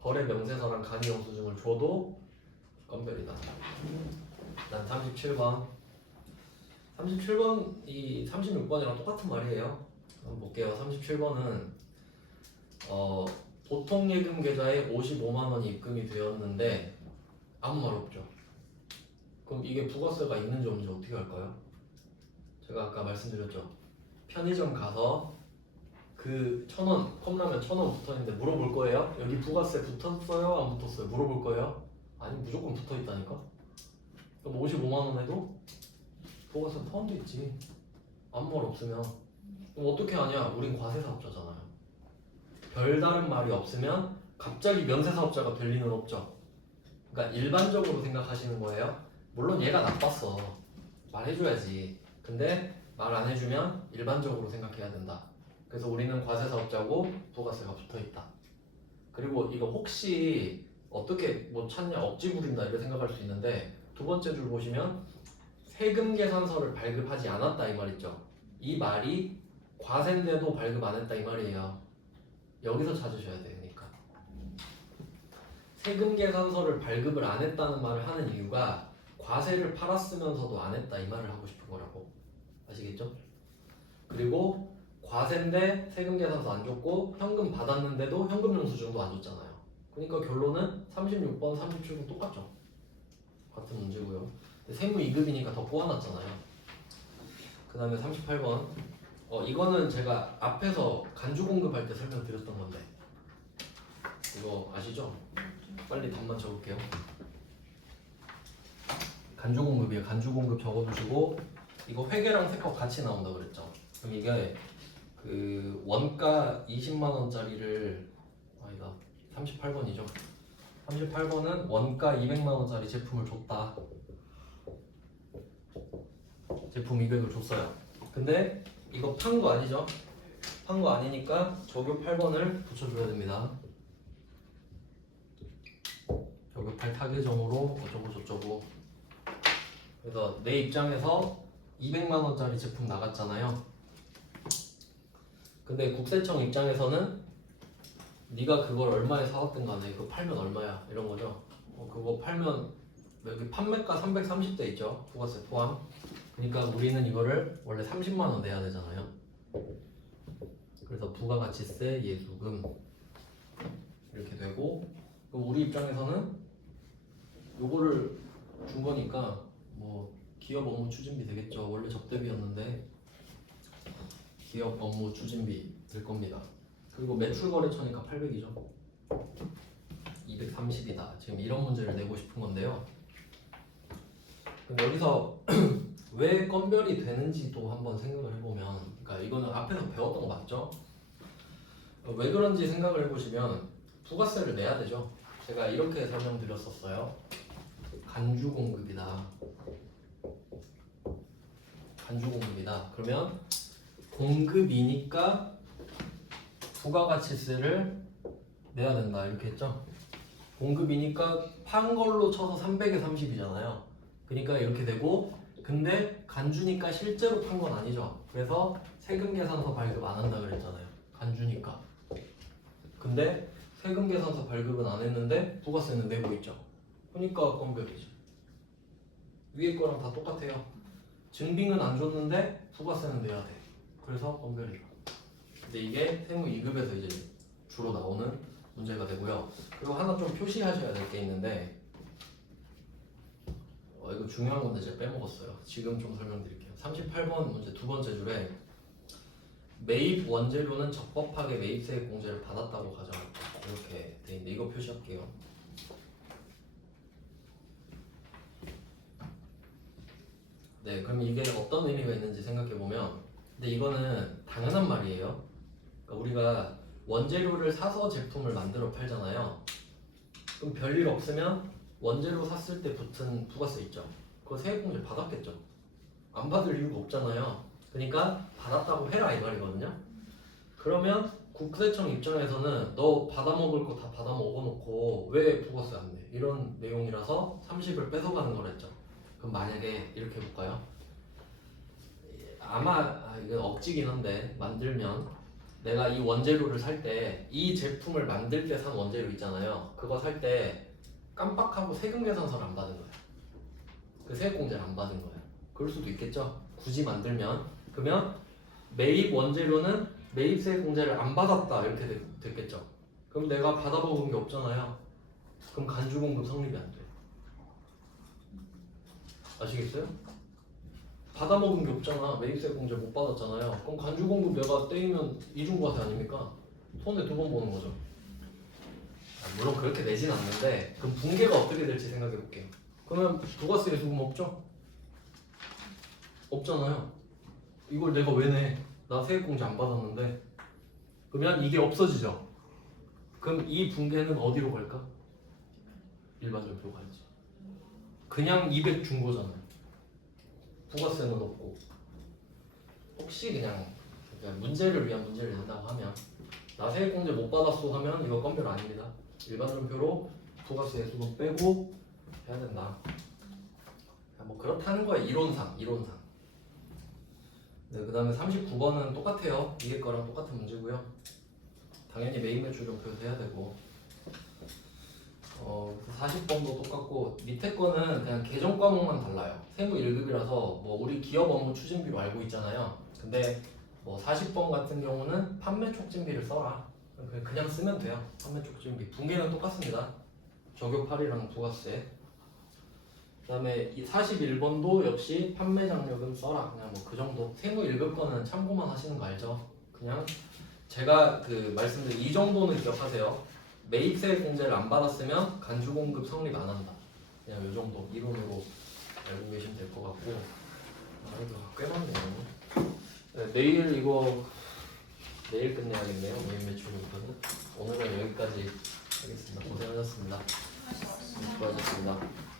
거래 명세서랑 간이 영수증을 줘도 건별이다. 난 37번. 37번이 36번이랑 똑같은 말이에요. 한번 볼게요. 37번은 보통 예금 계좌에 55만 원이 입금이 되었는데 아무 말 없죠. 그럼 이게 부가세가 있는지 없는지 어떻게 할까요? 제가 아까 말씀드렸죠. 편의점 가서 그 1,000원 컵라면 1,000원 붙어있는데 물어볼 거예요? 여기 부가세 붙었어요? 안 붙었어요? 물어볼 거예요? 아니 무조건 붙어있다니까? 그럼 55만 원에도 부가세 포함돼 있지. 아무 말 없으면. 그럼 어떻게 하냐? 우린 과세사업자잖아요. 별다른 말이 없으면 갑자기 면세사업자가 될 리는 없죠. 그러니까 일반적으로 생각하시는 거예요. 물론 얘가 나빴어. 말해줘야지. 근데 말 안 해주면 일반적으로 생각해야 된다. 그래서 우리는 과세사업자고 부가세가 붙어있다. 그리고 이거 혹시 어떻게 뭐 찾냐 억지 부린다 이렇게 생각할 수 있는데 두 번째 줄 보시면 세금 계산서를 발급하지 않았다 이 말 있죠. 이 말이 과세인데도 발급 안 했다 이 말이에요. 여기서 찾으셔야 돼요. 그러니까 세금 계산서를 발급을 안 했다는 말을 하는 이유가 과세를 팔았으면서도 안 했다 이 말을 하고 싶은 거라고. 아시겠죠? 그리고 과세인데 세금 계산서 안 줬고 현금 받았는데도 현금 영수증도 안 줬잖아요. 그러니까 결론은 36번, 37번 똑같죠. 같은 문제고요. 세무 2급이니까 더 꼬아놨잖아요. 그 다음에 38번 이거는 제가 앞에서 간주 공급할 때 설명드렸던 건데 이거 아시죠? 빨리 답만 적을게요. 간주 공급이에요. 간주 공급 적어두시고 이거 회계랑 세법 같이 나온다 그랬죠. 그럼 이게 그 원가 20만 원짜리를 아니다 38번이죠. 38번은 원가 200만 원짜리 제품을 줬다. 제품 200을 줬어요. 근데 이거 판 거 아니죠? 판 거 아니니까 적요 8번을 붙여줘야 됩니다. 적요8 타계정으로 어쩌고 저쩌고. 그래서 내 입장에서 200만 원짜리 제품 나갔잖아요. 근데 국세청 입장에서는 네가 그걸 얼마에 사왔든 간에 그거 팔면 얼마야 이런 거죠. 그거 팔면 여기 판매가 330대 있죠. 부가세 포함. 그러니까 우리는 이거를 원래 30만 원 내야 되잖아요. 그래서 부가가치세, 예수금 이렇게 되고 그럼 우리 입장에서는 요거를 준 거니까 뭐 기업 업무 추진비 되겠죠. 원래 접대비였는데 기업 업무 추진비 될 겁니다. 그리고 매출 거래처니까 800이죠. 230이다. 지금 이런 문제를 내고 싶은 건데요. 그럼 여기서 왜 건별이 되는지도 한번 생각을 해보면, 그러니까 이거는 앞에서 배웠던 거 맞죠? 왜 그런지 생각을 해보시면 부가세를 내야 되죠. 제가 이렇게 설명드렸었어요. 간주 공급이다. 간주 공급이다. 그러면 공급이니까 부가가치세를 내야 된다 이렇게 했죠. 공급이니까 판 걸로 쳐서 300에 30이잖아요. 그러니까 이렇게 되고 근데 간주니까 실제로 판 건 아니죠. 그래서 세금 계산서 발급 안 한다 그랬잖아요. 간주니까. 근데 세금 계산서 발급은 안 했는데 부가세는 내고 있죠. 그러니까 건별이죠. 위에 거랑 다 똑같아요. 증빙은 안 줬는데 부가세는 내야 돼. 그래서 건별이다. 근데 이게 세무 2급에서 이제 주로 나오는 문제가 되고요. 그리고 하나 좀 표시하셔야 될 게 있는데 이거 중요한 건데 제가 빼먹었어요. 지금 좀 설명드릴게요. 38번 문제 두 번째 줄에 매입 원재료는 적법하게 매입세액 공제를 받았다고 가정할까 이렇게 돼 있는데 이거 표시할게요. 네, 그럼 이게 어떤 의미가 있는지 생각해 보면, 근데 이거는 당연한 말이에요. 그러니까 우리가 원재료를 사서 제품을 만들어 팔잖아요. 그럼 별일 없으면 원재료 샀을 때 붙은 부가세 있죠. 그거 세액공제 받았겠죠. 안 받을 이유가 없잖아요. 그러니까 받았다고 해라 이 말이거든요. 그러면 국세청 입장에서는 너 받아먹을 거 다 받아먹어놓고 왜 부가세 안 내? 이런 내용이라서 30을 뺏어가는 거랬죠. 그럼 만약에 이렇게 해볼까요? 아마 이건 억지긴 한데 만들면 내가 이 원재료를 살 때 이 제품을 만들 때 산 원재료 있잖아요. 그거 살 때 깜빡하고 세금 계산서를 안 받은 거예요. 그 세액공제를 안 받은 거예요. 그럴 수도 있겠죠. 굳이 만들면 그러면 매입 원재료는 매입세 공제를 안 받았다 이렇게 됐겠죠. 그럼 내가 받아먹은 게 없잖아요. 그럼 간주공급 성립이 안 돼. 아시겠어요? 받아먹은 게 없잖아. 매입세 공제 못 받았잖아요. 그럼 간주공급 내가 떼이면 이중과세 아닙니까? 손해 두 번 보는 거죠. 물론 그렇게 내진 않는데 그럼 붕괴가 어떻게 될지 생각해 볼게요. 그러면 부가세 예수금 없죠? 없잖아요. 이걸 내가 왜 내? 나 세액공제 안 받았는데. 그러면 이게 없어지죠. 그럼 이 붕괴는 어디로 갈까? 일반전표 가야지. 그냥 200 준 거잖아요. 부가세는 없고. 혹시 그냥 문제를 위한 문제를 낸다고 하면 나 세액공제 못 받았어 하면 이거 건별 아닙니다. 일반전표로 부가세 예수금 빼고 해야 된다. 뭐 그렇다는 거예요. 이론상. 네, 그 다음에 39번은 똑같아요. 위에 거랑 똑같은 문제고요. 당연히 매입 매출표에서 해야 되고 40번도 똑같고 밑에 거는 그냥 계정 과목만 달라요. 세무 1급이라서 뭐 우리 기업 업무 추진비로 알고 있잖아요. 근데 뭐 40번 같은 경우는 판매 촉진비를 써라. 그냥 쓰면 돼요. 판매 촉진비. 붕괴는 똑같습니다. 적용8이랑 부가세. 그 다음에 이 41번도 역시 판매 장려금 써라. 그냥 뭐 그 정도. 세무 1급 거는 참고만 하시는 거 알죠? 그냥 제가 그 말씀드린 이 정도는 기억하세요. 매입세 공제를 안 받았으면 간주공급 성립 안 한다. 그냥 이 정도 이론으로 알고 계시면 될 것 같고. 이거 꽤 많네요. 네, 내일 끝내야겠네요. 매입 매출 공부는. 오늘은 여기까지 하겠습니다. 고생하셨습니다. 수고하셨습니다.